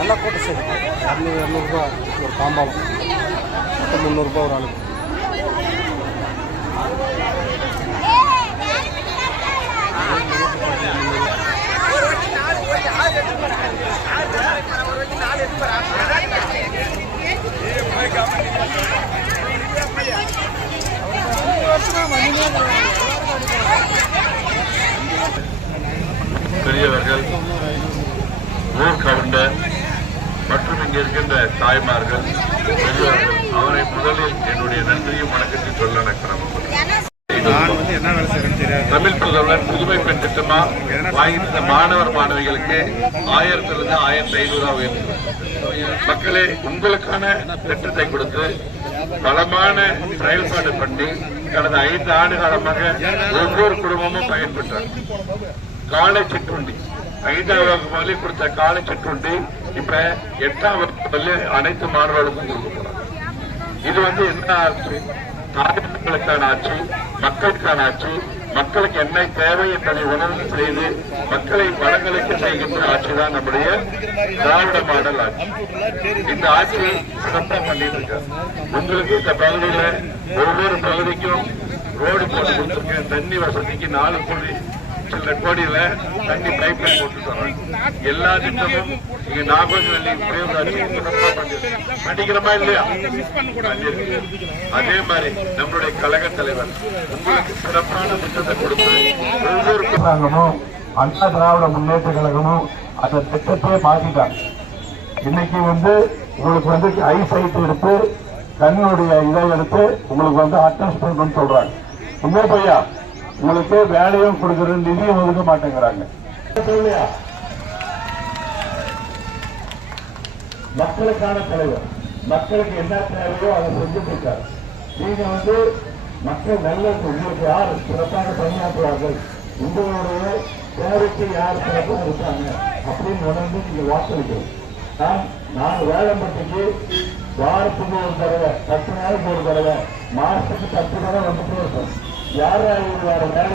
நல்ல கூட்டம் சரி 200 ஒரு தாம்பாளம் மொத்தம் 300 ஒரு ஆளுக்கு. பெரியவர்கள், ஊர் கவுண்டர் மற்றும் இங்கே இருக்கின்ற தாய்மார்கள், பெரியவர்கள், அவரை முதலில் என்னுடைய நன்றியும் வணக்கத்தை சொல்ல நினைக்கிறேன். தமிழ் புதல்வர் புதுமை பெண் திட்டமா வாங்கியிருந்த மாணவர் மாணவிகளுக்கு 1000 1500 உயர்த்தி மக்களே உங்களுக்கான திட்டத்தை கொடுத்து பலமான செயல்பாடு பண்ணி கடந்த 5 ஆண்டு காலமாக ஒவ்வொரு குடும்பமும் பயன்பெற்றார். காலை சிற்றுண்டி 5ஆம் வகுப்பு வரை கொடுத்த காலை சிற்றுண்டி இப்ப 8ஆம் வகுப்பு வரை அனைத்து மாணவர்களுக்கும் கொடுக்க போறாங்க. இது என்ன ஆட்சி? தாய்மார்களுக்கான ஆட்சி, மக்களுக்கான ஆட்சி, மக்களுக்கு என்ன தேவை என்பதை உணர்வு செய்து மக்களை வளங்களுக்கு செய்கின்ற ஆட்சி தான் நம்முடைய திராவிட மாடல் ஆட்சி. இந்த ஆட்சியை சிறப்பா பண்ணிட்டு இருக்காரு. உங்களுக்கு இந்த பகுதியில ஒவ்வொரு பகுதிக்கும் ரோடு போட்டு கொடுத்திருக்கேன். தண்ணி வசதிக்கு 4 கோடி சில கோடியில தண்ணி பைப் லைன் போட்டு வர்றாங்க. எல்லா திட்டமும் இங்க நாகோஜி பண்ணிக்கிறோமா இல்லையா? அதே மாதிரி நம்மளுடைய கழக தலைவர் உங்களுக்கு சிறப்பான திட்டத்தை கொடுத்து ஒவ்வொரு அண்ணா திராவிட முன்னேற்ற கழகமும் அந்த திட்டத்தையே மாத்திட்டாங்க. இன்னைக்கு உங்களுக்கு ஐ சைட் எடுத்து கண்ணுடைய இதை எடுத்து உங்களுக்கு அட்டஸ்ட்மெண்ட் சொல்றாங்க. உண்மை பையா உங்களுக்கு வேலையும் கொடுக்கிற நிதியும் ஒதுக்க மாட்டேங்கிறாங்க. மக்களுக்கான தலைவர், மக்களுக்கு என்ன தேவையோ அதை செஞ்சுட்டு இருக்காரு. நீங்க மக்கள் நல்ல உங்களுக்கு யார் சிறப்பாக பணியாற்றுவார்கள், உங்களுடைய தேவைக்கு யார் சிறப்பாக இருக்காங்க அப்படின்னு உணர்ந்து நீங்க வாக்களிக்கணும். நான் வேளம்பட்டிக்கு வாரத்துக்கு ஒரு தடவை 10 நாளுக்கு ஒரு தடவை மாசத்துக்கு 10 தடவை வந்துட்டு இருக்கோம். யார் வேற